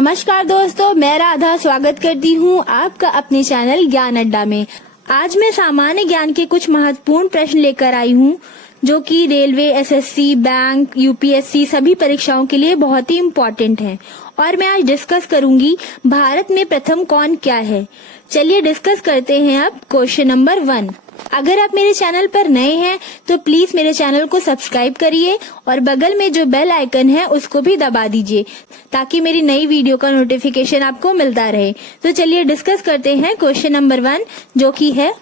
नमस्कार दोस्तों, मैं राधा स्वागत करती हूँ आपका अपने चैनल ज्ञान अड्डा में। आज मैं सामान्य ज्ञान के कुछ महत्वपूर्ण प्रश्न लेकर आई हूँ जो कि रेलवे, एसएससी, बैंक, यूपीएससी सभी परीक्षाओं के लिए बहुत ही इम्पोर्टेंट हैं। और मैं आज डिस्कस करूंगी भारत में प्रथम कौन क्या है। चलिए डिस्कस करते हैं अब क्वेश्चन नंबर 1। अगर आप मेरे चैनल पर नए हैं तो प्लीज मेरे चैनल को सब्सक्राइब करिए और बगल में जो बेल आइकन है उसको भी दबा दीजिए ताकि मेरी नई वीडियो का नोटिफिकेशन आपको मिलता रहे। तो चलिए डिस्कस करते हैं क्वेश्चन नंबर 1 जो कि है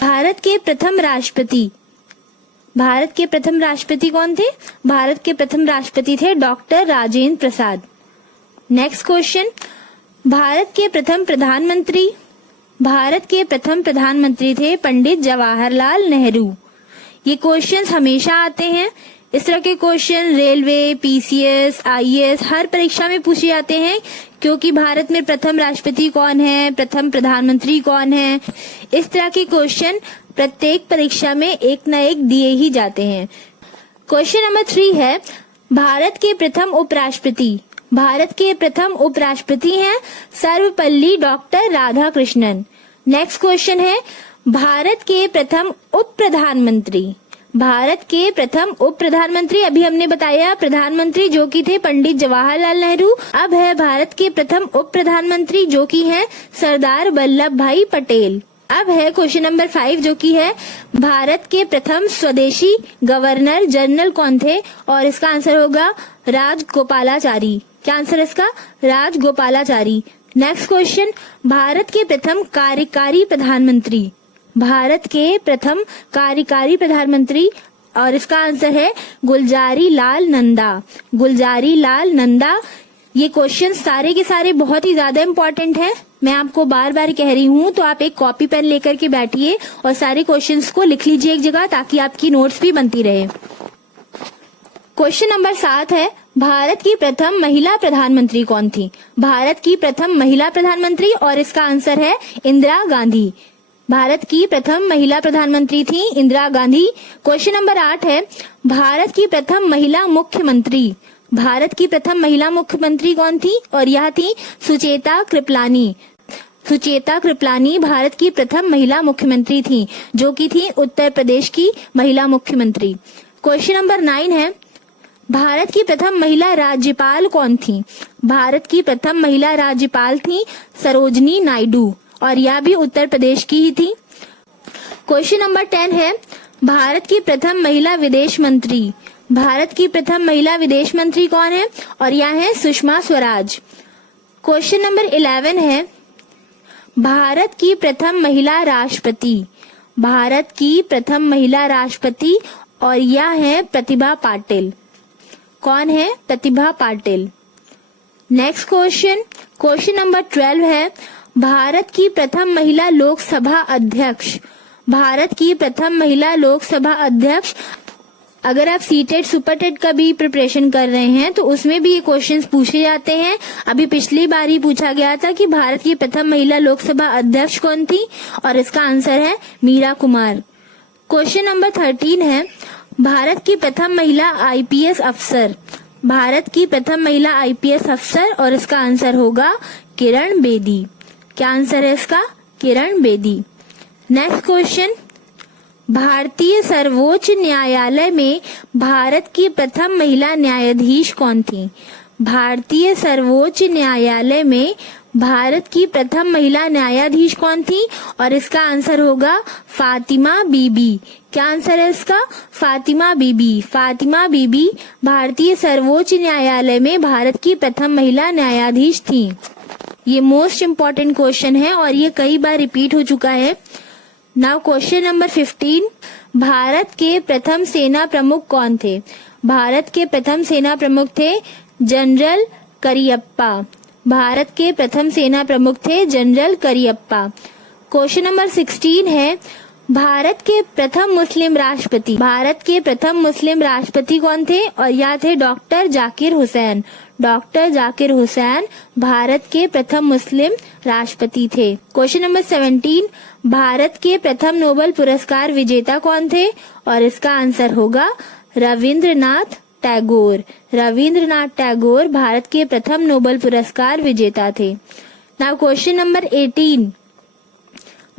भारत के प्रथम राष्ट्रपति। भारत के प्रथम राष्ट्रपति कौन थे? भारत के प्रथम राष्ट्रपति थे doctor Rajendra Prasad. Next question, Bharat के प्रथम प्रधानमंत्री। भारत के प्रथम प्रधानमंत्री थे पंडित जवाहरलाल नेहरू। ये क्वेश्चंस हमेशा आते हैं। इस तरह के क्वेश्चन रेलवे, पीसीएस, आईएएस हर परीक्षा में पूछे जाते हैं क्योंकि भारत में प्रथम राष्ट्रपति कौन है, प्रथम प्रधानमंत्री कौन है, इस तरह के क्वेश्चन प्रत्येक परीक्षा में एक न एक दिए ही जाते हैं। क्वेश्चन नंबर 3 है भारत के प्रथम उपराष्ट्रपति। भारत के प्रथम उपराष्ट्रपति हैं Sarvepalli doctor Radhakrishnan. Next question है भारत के प्रथम उप प्रधानमंत्री। भारत के प्रथम उप प्रधानमंत्री, अभी हमने बताया प्रधानमंत्री जो कि थे पंडित जवाहरलाल नेहरू। अब है भारत के प्रथम उप प्रधानमंत्री जो कि हैं सरदार वल्लभ भाई पटेल। अब है क्वेश्चन नंबर 5 जो कि है भारत के प्रथम स्वदेशी गवर्नर जनरल कौन थे? और इसका आंसर होगा राजगोपालाचारी। क्या आंसर है इसका? राजगोपालाचारी। नेक्स्ट क्वेश्चन, भारत के प्रथम कार्यकारी प्रधानमंत्री। भारत के प्रथम कार्यकारी प्रधानमंत्री और इसका आंसर है गुलजारी लाल नंदा। गुलजारी लाल नंदा। ये क्वेश्चन सारे के सारे बहुत ही ज्यादा इम्पोर्टेंट है। मैं आपको बार बार कह रही हूँ तो आप एक कॉपी पेन लेकर के बैठिए और सारे क्वेश्चंस को लिख लीजिए एक जगह ताकि आपकी नोट्स भी बनती रहे। क्वेश्चन नंबर 7 है भारत की प्रथम महिला प्रधानमंत्री कौन थी? भारत की प्रथम महिला प्रधानमंत्री और इसका आंसर है इंदिरा गांधी। भारत की प्रथम महिला प्रधानमंत्री थी इंदिरा गांधी। क्वेश्चन नंबर 8 है भारत की प्रथम महिला मुख्यमंत्री। भारत की प्रथम महिला मुख्यमंत्री कौन थी? और यह थी सुचेता कृपलानी। सुचेता कृपलानी भारत की प्रथम महिला मुख्यमंत्री थी जो कि थी उत्तर प्रदेश की महिला मुख्यमंत्री। क्वेश्चन नंबर 9 है भारत की प्रथम महिला राज्यपाल कौन थी? भारत की प्रथम महिला राज्यपाल थी सरोजनी नायडू और यह भी उत्तर प्रदेश की ही थी। क्वेश्चन नंबर 10 है भारत की प्रथम महिला विदेश मंत्री। भारत की प्रथम महिला विदेश मंत्री कौन है? और यह है सुषमा स्वराज। क्वेश्चन नंबर 11 है भारत की प्रथम महिला राष्ट्रपति। भारत की प्रथम महिला राष्ट्रपति और यह है प्रतिभा पाटिल। कौन है? Pratibha Patil. Next question, question number 12 है भारत की प्रथम महिला लोकसभा अध्यक्ष। भारत की प्रथम महिला लोकसभा अध्यक्ष। अगर आप सीटेट सुपरटेट का भी प्रिपरेशन कर रहे हैं तो उसमें भी ये क्वेश्चंस पूछे जाते हैं। अभी पिछली बार ही पूछा गया था कि भारत की प्रथम महिला लोकसभा अध्यक्ष कौन थी और इसका आंसर है मीरा कुमार। क्वेश्चन नंबर 13 है भारत की प्रथम महिला आईपीएस अफसर। भारत की प्रथम महिला आईपीएस अफसर और इसका आंसर होगा किरण बेदी। क्या आंसर है इसका? किरण बेदी। नेक्स्ट क्वेश्चन, भारतीय सर्वोच्च न्यायालय में भारत की प्रथम महिला न्यायाधीश कौन थी? भारतीय सर्वोच्च न्यायालय में भारत की प्रथम महिला न्यायाधीश कौन थी? और इसका आंसर होगा फातिमा बीबी। क्या आंसर है इसका? फातिमा बीबी। फातिमा बीबी भारतीय सर्वोच्च न्यायालय में भारत की प्रथम महिला न्यायाधीश थी। ये मोस्ट इम्पोर्टेंट क्वेश्चन है और ये कई बार रिपीट हो चुका है। नाउ क्वेश्चन नंबर 15, भारत के प्रथम सेना प्रमुख कौन थे? भारत के प्रथम सेना प्रमुख थे जनरल करियप्पा। भारत के प्रथम सेना प्रमुख थे जनरल करियप्पा। क्वेश्चन नंबर 16 है भारत के प्रथम मुस्लिम राष्ट्रपति। भारत के प्रथम मुस्लिम राष्ट्रपति कौन थे? और यह थे डॉक्टर जाकिर हुसैन। डॉक्टर जाकिर हुसैन भारत के प्रथम मुस्लिम राष्ट्रपति थे। क्वेश्चन नंबर 17, भारत के प्रथम नोबेल पुरस्कार विजेता कौन थे? और इसका आंसर होगा रविंद्रनाथ टैगोर। रविंद्रनाथ टैगोर भारत के प्रथम नोबेल पुरस्कार विजेता थे। नाउ क्वेश्चन नंबर 18,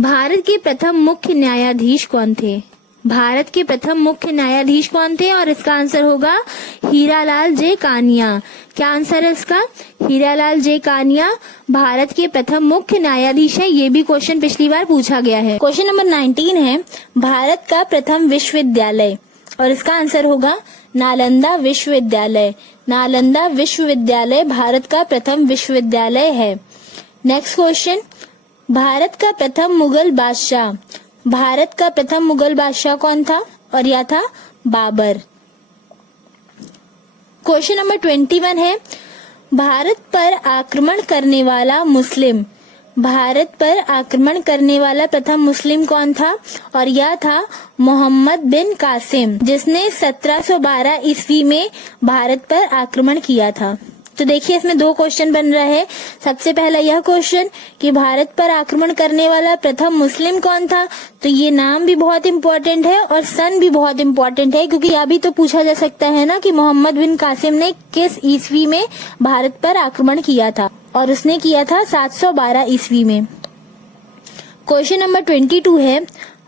भारत के प्रथम मुख्य न्यायाधीश कौन थे? भारत के प्रथम मुख्य न्यायाधीश कौन थे? और इसका आंसर होगा हीरालाल जे कानिया। क्या आंसर है इसका? हीरालाल जे कानिया भारत के प्रथम मुख्य न्यायाधीश है। ये भी क्वेश्चन पिछली बार पूछा गया है। क्वेश्चन नंबर 19 है, भारत का प्रथम विश्वविद्यालय, और इसका आंसर होगा नालंदा विश्वविद्यालय। नालंदा विश्वविद्यालय भारत का प्रथम विश्वविद्यालय है। नेक्स्ट क्वेश्चन, भारत का प्रथम मुगल बादशाह। भारत का प्रथम मुगल बादशाह कौन था? और यह था बाबर। क्वेश्चन नंबर 21 है, भारत पर आक्रमण करने वाला मुस्लिम। भारत पर आक्रमण करने वाला प्रथम मुस्लिम कौन था? और यह था मोहम्मद बिन कासिम, जिसने 1712 ईस्वी में भारत पर आक्रमण किया था। तो देखिए इसमें दो क्वेश्चन बन रहा है। सबसे पहला यह क्वेश्चन कि भारत पर आक्रमण करने वाला प्रथम मुस्लिम कौन था, तो ये नाम भी बहुत इम्पोर्टेंट है और सन भी बहुत इम्पोर्टेंट है, क्योंकि यह भी तो पूछा जा सकता है ना कि मोहम्मद बिन कासिम ने किस ईस्वी में भारत पर आक्रमण किया था, और उसने किया था 712 ईस्वी में। क्वेश्चन नंबर 22 है,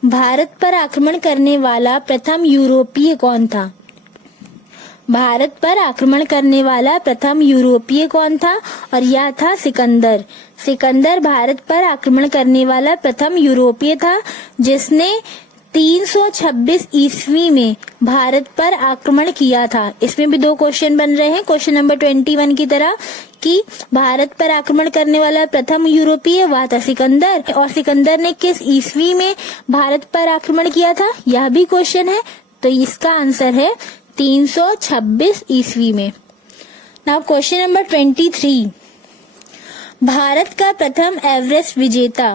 भारत पर आक्रमण करने वाला प्रथम यूरोपीय कौन था? भारत पर आक्रमण करने वाला प्रथम यूरोपीय कौन था? और यह था सिकंदर। सिकंदर भारत पर आक्रमण करने वाला प्रथम यूरोपीय था, जिसने 326 ईस्वी में भारत पर आक्रमण किया था। इसमें भी दो क्वेश्चन बन रहे हैं क्वेश्चन नंबर 21 की तरह, कि भारत पर आक्रमण करने वाला प्रथम यूरोपीय वह था सिकंदर, और सिकंदर ने किस ईस्वी में भारत पर आक्रमण किया था, यह भी क्वेश्चन है। तो इसका आंसर है 326 ईस्वी में। नाउ क्वेश्चन नंबर 23, भारत का प्रथम एवरेस्ट विजेता।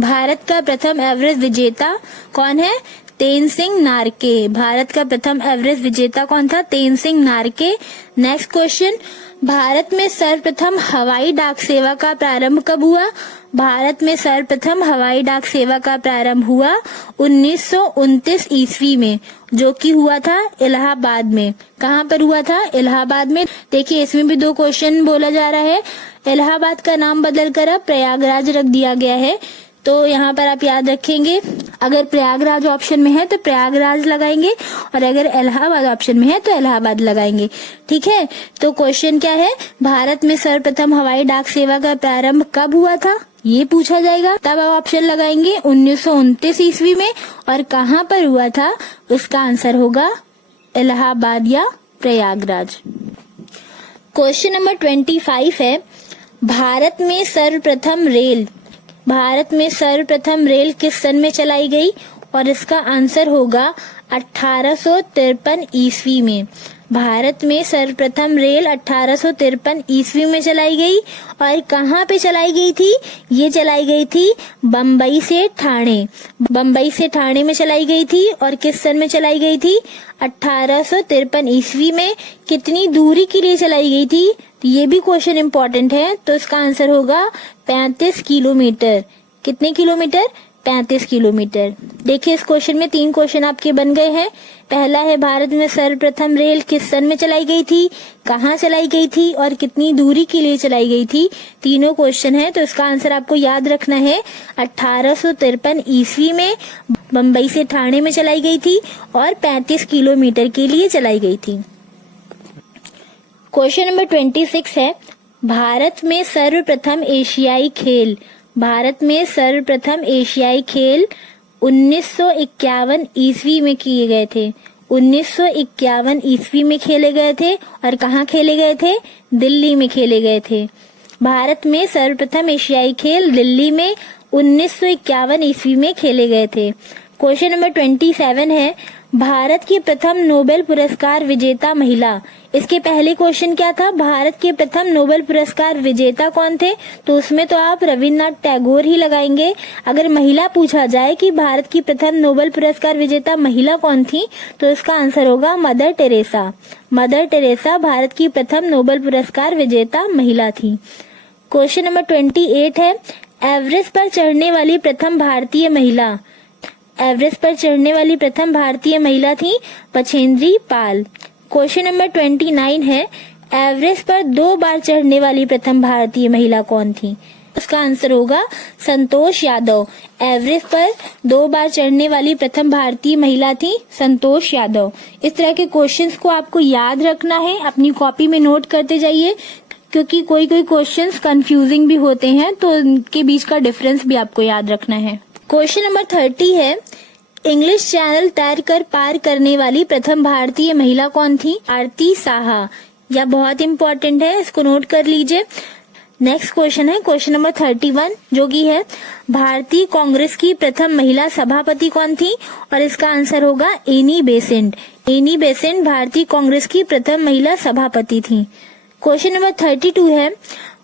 भारत का प्रथम एवरेस्ट विजेता कौन है? तेनसिंग नारके। भारत का प्रथम एवरेस्ट विजेता कौन था? तेनसिंग नारके। नेक्स्ट क्वेश्चन, भारत में सर्वप्रथम हवाई डाक सेवा का प्रारंभ कब हुआ? भारत में सर्वप्रथम हवाई डाक सेवा का प्रारंभ हुआ 1929 ईस्वी में, जो कि हुआ था इलाहाबाद में। कहाँ पर हुआ था? इलाहाबाद में। देखिए इसमें भी दो क्वेश्चन बोला जा रहा है। इलाहाबाद का नाम बदलकर अब प्रयागराज रख दिया गया है, तो यहाँ पर आप याद रखेंगे, अगर प्रयागराज ऑप्शन में है तो प्रयागराज लगाएंगे, और अगर इलाहाबाद ऑप्शन में है तो इलाहाबाद लगाएंगे। ठीक है, तो क्वेश्चन क्या है? भारत में सर्वप्रथम हवाई डाक सेवा का प्रारंभ कब हुआ था, ये पूछा जाएगा। तब आप ऑप्शन लगाएंगे 1929 ईस्वी में, और कहाँ पर हुआ था, उसका आंसर होगा इलाहाबाद या प्रयागराज। क्वेश्चन नंबर 25 है, भारत में सर्वप्रथम रेल। भारत में सर्वप्रथम रेल किस सन में चलाई गई? और इसका आंसर होगा 1853 ईस्वी में। भारत में सर्वप्रथम रेल 1853 ईस्वी में चलाई गई, और कहाँ पे चलाई गई थी? ये चलाई गई थी बम्बई से ठाणे। बम्बई से ठाणे में चलाई गई थी, और किस सन में चलाई गई थी? 1853 ईस्वी में। कितनी दूरी के लिए चलाई गई थी? ये भी क्वेश्चन इम्पोर्टेंट है, तो इसका आंसर होगा 35 किलोमीटर। कितने किलोमीटर? 35 किलोमीटर। देखिए इस क्वेश्चन में 3 क्वेश्चन आपके बन गए हैं। पहला है, भारत में सर्वप्रथम रेल किस सन में चलाई गई थी, कहाँ चलाई गई थी, और कितनी दूरी के लिए चलाई गई थी। तीनों क्वेश्चन है, तो इसका आंसर आपको याद रखना है 1853 ईस्वी में बम्बई से ठाणे में चलाई गई थी, और 35 किलोमीटर के लिए चलाई गई थी। क्वेश्चन नंबर 26 है, भारत में सर्वप्रथम एशियाई खेल। भारत में सर्वप्रथम एशियाई खेल 1951 ईस्वी में किए गए थे। 1951 ईस्वी में खेले गए थे, और कहाँ खेले गए थे? दिल्ली में खेले गए थे। भारत में सर्वप्रथम एशियाई खेल दिल्ली में 1951 ईस्वी में खेले गए थे। क्वेश्चन नंबर 27 है, भारत की प्रथम नोबेल पुरस्कार विजेता महिला। इसके पहले क्वेश्चन क्या था? भारत के प्रथम नोबेल पुरस्कार विजेता कौन थे? तो उसमें तो आप रविन्द्रनाथ टैगोर ही लगाएंगे। अगर महिला पूछा जाए कि भारत की प्रथम नोबेल पुरस्कार विजेता महिला कौन थी, तो इसका आंसर होगा mother Teresa. Mother Teresa Bharat की प्रथम नोबेल पुरस्कार विजेता महिला थी। क्वेश्चन नंबर 28 है, एवरेस्ट पर चढ़ने वाली प्रथम भारतीय महिला। एवरेस्ट पर चढ़ने वाली प्रथम भारतीय महिला थी बछेंद्री पाल। क्वेश्चन नंबर 29 है, एवरेस्ट पर 2 बार चढ़ने वाली प्रथम भारतीय महिला कौन थी? उसका आंसर होगा संतोष यादव। एवरेस्ट पर 2 बार चढ़ने वाली प्रथम भारतीय महिला थी संतोष यादव। इस तरह के क्वेश्चंस को आपको याद रखना है, अपनी कॉपी में नोट करते जाइए, क्योंकि कोई क्वेश्चंस कंफ्यूजिंग भी होते हैं, तो उनके बीच का डिफरेंस भी आपको याद रखना है। क्वेश्चन नंबर 30 है, इंग्लिश चैनल तैरकर पार करने वाली प्रथम भारतीय महिला कौन थी? आरती साहा। यह बहुत इंपॉर्टेंट है, इसको नोट कर लीजिए। नेक्स्ट क्वेश्चन है क्वेश्चन नंबर 31, जो कि है भारतीय कांग्रेस की प्रथम महिला सभापति कौन थी? और इसका आंसर होगा एनी बेसेंट। एनी बेसेंट भारतीय कांग्रेस की प्रथम महिला सभापति थी। क्वेश्चन नंबर 32 है,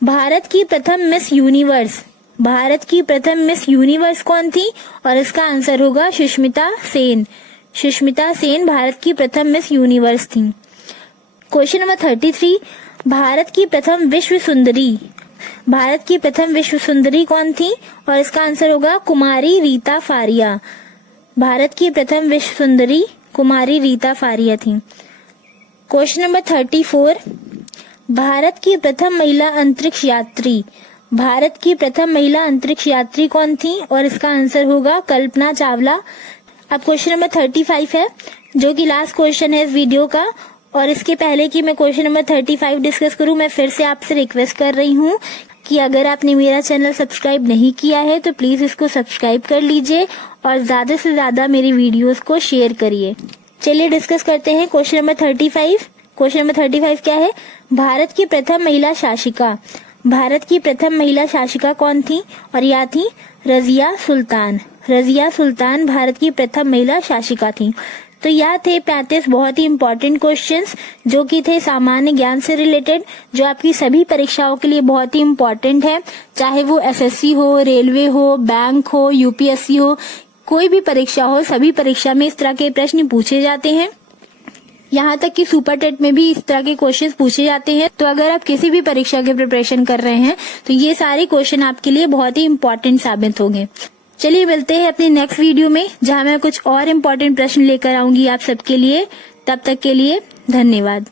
भारत की प्रथम मिस यूनिवर्स। भारत की प्रथम मिस यूनिवर्स कौन थी? और इसका आंसर होगा सुष्मिता सेन। सुष्मिता सेन भारत की प्रथम मिस यूनिवर्स थी। क्वेश्चन नंबर 33, भारत की प्रथम विश्व सुंदरी। भारत की प्रथम विश्व सुंदरी कौन थी? और इसका आंसर होगा कुमारी रीता फारिया। भारत की प्रथम विश्व सुंदरी कुमारी रीता फारिया थी। क्वेश्चन नंबर 34, भारत की प्रथम महिला अंतरिक्ष यात्री। भारत की प्रथम महिला अंतरिक्ष यात्री कौन थी? और इसका आंसर होगा कल्पना चावला। अब क्वेश्चन नंबर 35 है, जो कि लास्ट क्वेश्चन है इस वीडियो का। और इसके पहले कि मैं क्वेश्चन नंबर 35 डिस्कस करूं, मैं फिर से आपसे रिक्वेस्ट कर रही हूं कि अगर आपने मेरा चैनल सब्सक्राइब नहीं किया है तो प्लीज इसको सब्सक्राइब कर लीजिए और ज्यादा से ज्यादा मेरी वीडियोस को शेयर करिए। चलिए डिस्कस करते हैं क्वेश्चन नंबर 35। क्वेश्चन नंबर 35 क्या है? भारत की प्रथम महिला शासिका। भारत की प्रथम महिला शासिका कौन थी? और यह थी रजिया सुल्तान। रजिया सुल्तान भारत की प्रथम महिला शासिका थी। तो यह थे 35 बहुत ही इंपॉर्टेंट क्वेश्चंस, जो कि थे सामान्य ज्ञान से रिलेटेड, जो आपकी सभी परीक्षाओं के लिए बहुत ही इंपॉर्टेंट है। चाहे वो एसएससी हो, रेलवे हो, बैंक हो, यूपीएससी हो, कोई भी परीक्षा हो, सभी परीक्षा में इस तरह के प्रश्न पूछे जाते हैं। यहाँ तक कि सुपर टेट में भी इस तरह के क्वेश्चन पूछे जाते हैं। तो अगर आप किसी भी परीक्षा के प्रिपरेशन कर रहे हैं तो ये सारे क्वेश्चन आपके लिए बहुत ही इंपॉर्टेंट साबित होंगे। चलिए मिलते हैं अपनी नेक्स्ट वीडियो में, जहां मैं कुछ और इम्पोर्टेंट प्रश्न लेकर आऊंगी आप सबके लिए। तब तक के लिए धन्यवाद।